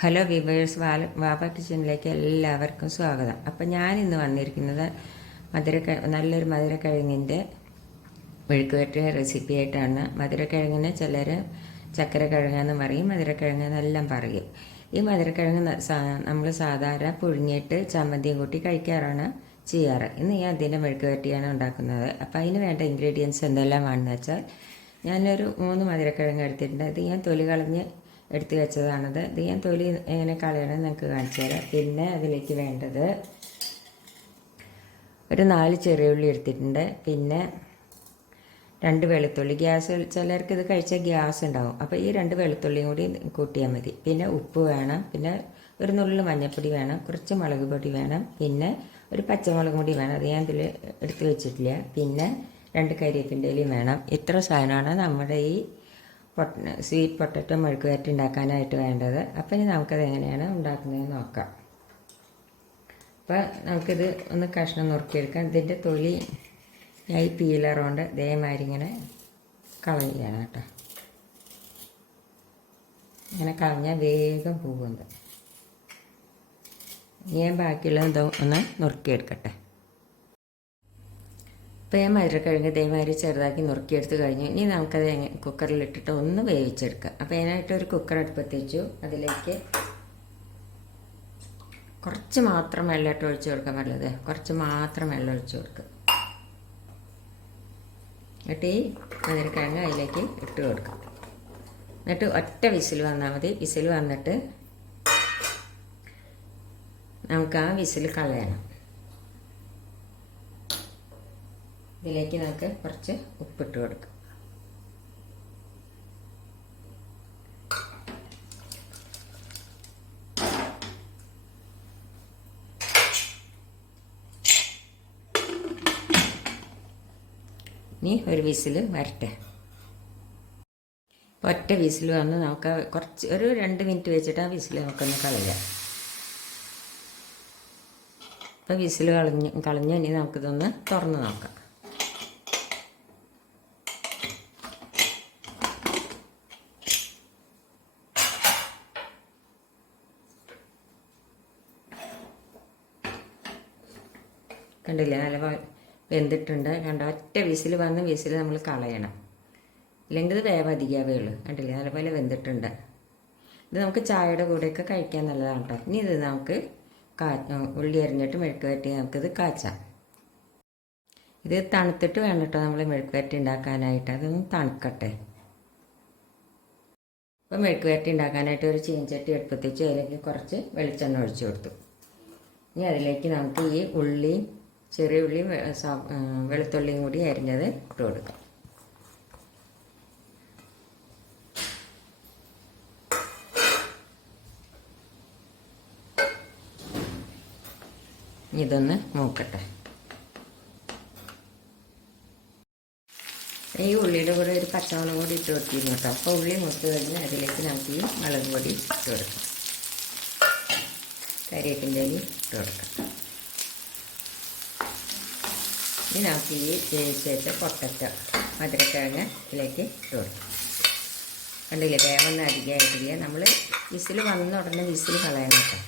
Hello viewers വാല വാപ്പ കിച്ചണിലേക്ക് എല്ലാവർക്കും സ്വാഗതം. അപ്പം ഞാൻ ഇന്ന് വന്നിരിക്കുന്നത് മധുരക്ക നല്ലൊരു മധുരക്കിഴങ്ങിന്റെ മെഴുക്കുവരട്ടി റെസിപ്പി ആയിട്ടാണ്. മധുരക്കിഴങ്ങിന് ചിലർ ചക്കര കിഴങ്ങെന്ന് പറയും മധുരക്കിഴങ്ങ് എന്നെല്ലാം പറയും. ഈ മധുരക്കിഴങ്ങ് നമ്മൾ സാധാരണ പുഴുങ്ങിയിട്ട് ചമ്മന്തിയും കൂട്ടി കഴിക്കാറാണ് ചെയ്യാറ്. ഇന്ന് ഞാൻ അതിന്റെ മെഴുക്കുവരട്ടിയാണ് ഉണ്ടാക്കുന്നത്. അപ്പോൾ അതിന് വേണ്ട ഇൻഗ്രീഡിയൻസ് എന്തെല്ലാം എന്തെല്ലാമാണെന്ന് വെച്ചാൽ ഞാനൊരു മൂന്ന് മധുരക്കിഴങ്ങ് എടുത്തിട്ടുണ്ട്. അത് ഞാൻ തൊലി കളഞ്ഞ് എടുത്ത് വെച്ചതാണത്. ഇത് ഞാൻ തൊലി എങ്ങനെ കളയണം നിങ്ങൾക്ക് കാണിച്ചു തരാം. പിന്നെ അതിലേക്ക് വേണ്ടത് ഒരു നാല് ചെറിയ ഉള്ളി എടുത്തിട്ടുണ്ട്. പിന്നെ രണ്ട് വെളുത്തുള്ളി ഗ്യാസ് ചിലർക്ക് ഇത് കഴിച്ചാൽ ഗ്യാസ് ഉണ്ടാവും. അപ്പോൾ ഈ രണ്ട് വെളുത്തുള്ളിയും കൂടി കൂട്ടിയാൽ മതി. പിന്നെ ഉപ്പ് വേണം. പിന്നെ ഒരു നുള്ളിൽ മഞ്ഞൾപ്പൊടി വേണം. കുറച്ച് മുളക് പൊടി വേണം. പിന്നെ ഒരു പച്ചമുളക് പൊടി വേണം. അത് ഞാൻ ഇതിൽ എടുത്ത് വെച്ചിട്ടില്ല. പിന്നെ രണ്ട് കരിയേപ്പിന്റെ വേണം. ഇത്ര സാധനമാണ് നമ്മുടെ ഈ പൊട്ട സ്വീറ്റ് പൊട്ടറ്റോ മെഴുക്ക് വരട്ടി ഉണ്ടാക്കാനായിട്ട് വേണ്ടത്. അപ്പം ഇനി നമുക്കത് എങ്ങനെയാണ് ഉണ്ടാക്കുന്നതെന്ന് നോക്കാം. അപ്പോൾ നമുക്കിത് ഒന്ന് കഷ്ണം നുറുക്കിയെടുക്കാം. ഇതിന്റെ തൊലി ഞാൻ ഈ പീലറുകൊണ്ട് ഇതേമാതിരി ഇങ്ങനെ കളയുകയാണ് കേട്ടോ. ഇങ്ങനെ കളഞ്ഞാൽ വേഗം പോകുന്നത്. ഞാൻ ബാക്കിയുള്ളത് ഒന്ന് നുറുക്കിയെടുക്കട്ടെ. ഇപ്പോൾ ഞാൻ തേമാരി ചെറുതാക്കി നുറുക്കിയെടുത്ത് കഴിഞ്ഞു. ഇനി നമുക്കത് കുക്കറിലിട്ടിട്ട് ഒന്ന് വേവിച്ചെടുക്കാം. അപ്പോൾ അതിനായിട്ട് ഒരു കുക്കർ അടുപ്പത്ത് വെച്ചു അതിലേക്ക് കുറച്ച് മാത്രം വെള്ളമിട്ട് ഒഴിച്ചു കൊടുക്കാൻ പറ്റുള്ളത് കുറച്ച് മാത്രം വെള്ളം ഒഴിച്ചു കൊടുക്കുക എന്നിട്ട് ഈ മധുരക്കിഴങ്ങ് അതിലേക്ക് ഇട്ട് കൊടുക്കാം. എന്നിട്ട് ഒറ്റ വിസിൽ വന്നാൽ മതി. വിസിൽ വന്നിട്ട് നമുക്ക് ആ വിസിൽ കളയണം. ഇതിലേക്ക് നമുക്ക് കുറച്ച് ഉപ്പിട്ട് കൊടുക്കാം. ഇനി ഒരു വിസിൽ വരട്ടെ. ഒറ്റ വിസിൽ വന്ന് നമുക്ക് കുറച്ച് ഒരു രണ്ട് മിനിറ്റ് വെച്ചിട്ട് ആ വിസിൽ നമുക്കൊന്ന് കളയാം. അപ്പോൾ വിസിൽ കളഞ്ഞ് കളഞ്ഞ് ഇനി നമുക്കിതൊന്ന് തുറന്ന് നോക്കാം. കണ്ടില്ലേ? നല്ല വെന്തിട്ടുണ്ട്. കണ്ട? ഒറ്റ വിസിൽ വന്ന് വിസിൽ നമ്മൾ കളയണം. ഇല്ലെങ്കിൽ ഇത് വേവ് ഉള്ളൂ. കണ്ടില്ലേ? നല്ലപോലെ വെന്തിട്ടുണ്ട്. ഇത് നമുക്ക് ചായയുടെ കൂടെയൊക്കെ കഴിക്കാൻ നല്ലതാണ് കേട്ടോ ഇനി ഇത് നമുക്ക് കാ ഉള്ളി അരിഞ്ഞിട്ട് മെഴുക്ക് വരട്ടി നമുക്കിത് കാച്ചാം. ഇത് തണുത്തിട്ട് വേണം കേട്ടോ നമ്മൾ മെഴുക്ക് വരട്ടി ഉണ്ടാക്കാനായിട്ട്. അതൊന്ന് തണുക്കട്ടെ. അപ്പോൾ മെഴുക്ക് വരട്ടി ഉണ്ടാക്കാനായിട്ട് ഒരു ചീഞ്ചട്ടി എടുപ്പത്തിച്ച് അതിലേക്ക് കുറച്ച് വെളിച്ചെണ്ണ ഒഴിച്ചു കൊടുത്തു. ഇനി അതിലേക്ക് നമുക്ക് ഈ ഉള്ളിയും ചെറിയ ഉള്ളിയും വെളുത്തുള്ളിയും കൂടി അരിഞ്ഞത് ഇട്ട് കൊടുക്കാം. ഇതൊന്ന് മൂക്കട്ടെ. ഈ ഉള്ളിയുടെ കൂടെ ഒരു പച്ചമുളക് കൂടി ഇട്ട് കൊടുത്തിരുന്നു കേട്ടോ. അപ്പോൾ ഉള്ളി മുത്ത് കഴിഞ്ഞ് അതിലേക്ക് നമുക്ക് ഈ മുളക് പൊടി ഇട്ട് കൊടുക്കാം. കരിയേപ്പിന്റെ ഇട്ട് കൊടുക്കാം. ഇനി നമുക്ക് ഈ വേവിച്ച് പൊട്ടറ്റോ മധുരക്കിഴങ്ങ് ഇതിലേക്ക് ഇട്ട് കൊടുക്കാം. കണ്ടില്ലേ? വേവൊന്നും അധികമായിട്ടില്ല നമ്മൾ വിസിൽ വന്ന ഉടനെ വിസിൽ കളയാനൊക്കെ കേട്ടോ.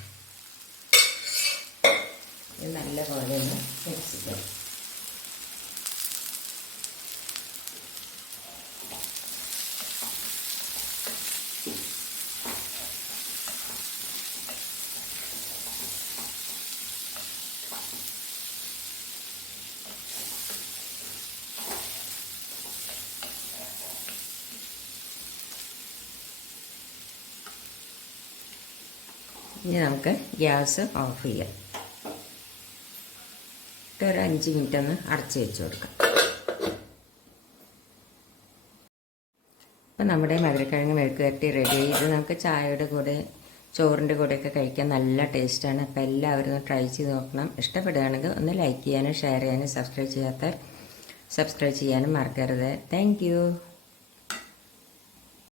ഇത് നല്ല പോലെ ഒന്ന് മിക്സ് ഇനി നമുക്ക് ഗ്യാസ് ഓഫ് ചെയ്യാം. ഒരു അഞ്ച് മിനിറ്റ് ഒന്ന് അടച്ച് വെച്ച് കൊടുക്കാം. അപ്പം നമ്മുടെ മധുരക്കിഴങ്ങ് മെഴുക്ക് വരട്ടി റെഡി ഇത് നമുക്ക് ചായയുടെ കൂടെ ചോറിന്റെ കൂടെയൊക്കെ കഴിക്കാൻ നല്ല ടേസ്റ്റാണ് അപ്പോൾ എല്ലാവരും ഒന്ന് ട്രൈ ചെയ്ത് നോക്കണം. ഇഷ്ടപ്പെടുകയാണെങ്കിൽ ഒന്ന് ലൈക്ക് ചെയ്യാനും ഷെയർ ചെയ്യാനും സബ്സ്ക്രൈബ് ചെയ്യാത്ത സബ്സ്ക്രൈബ് ചെയ്യാനും മറക്കരുത്. താങ്ക്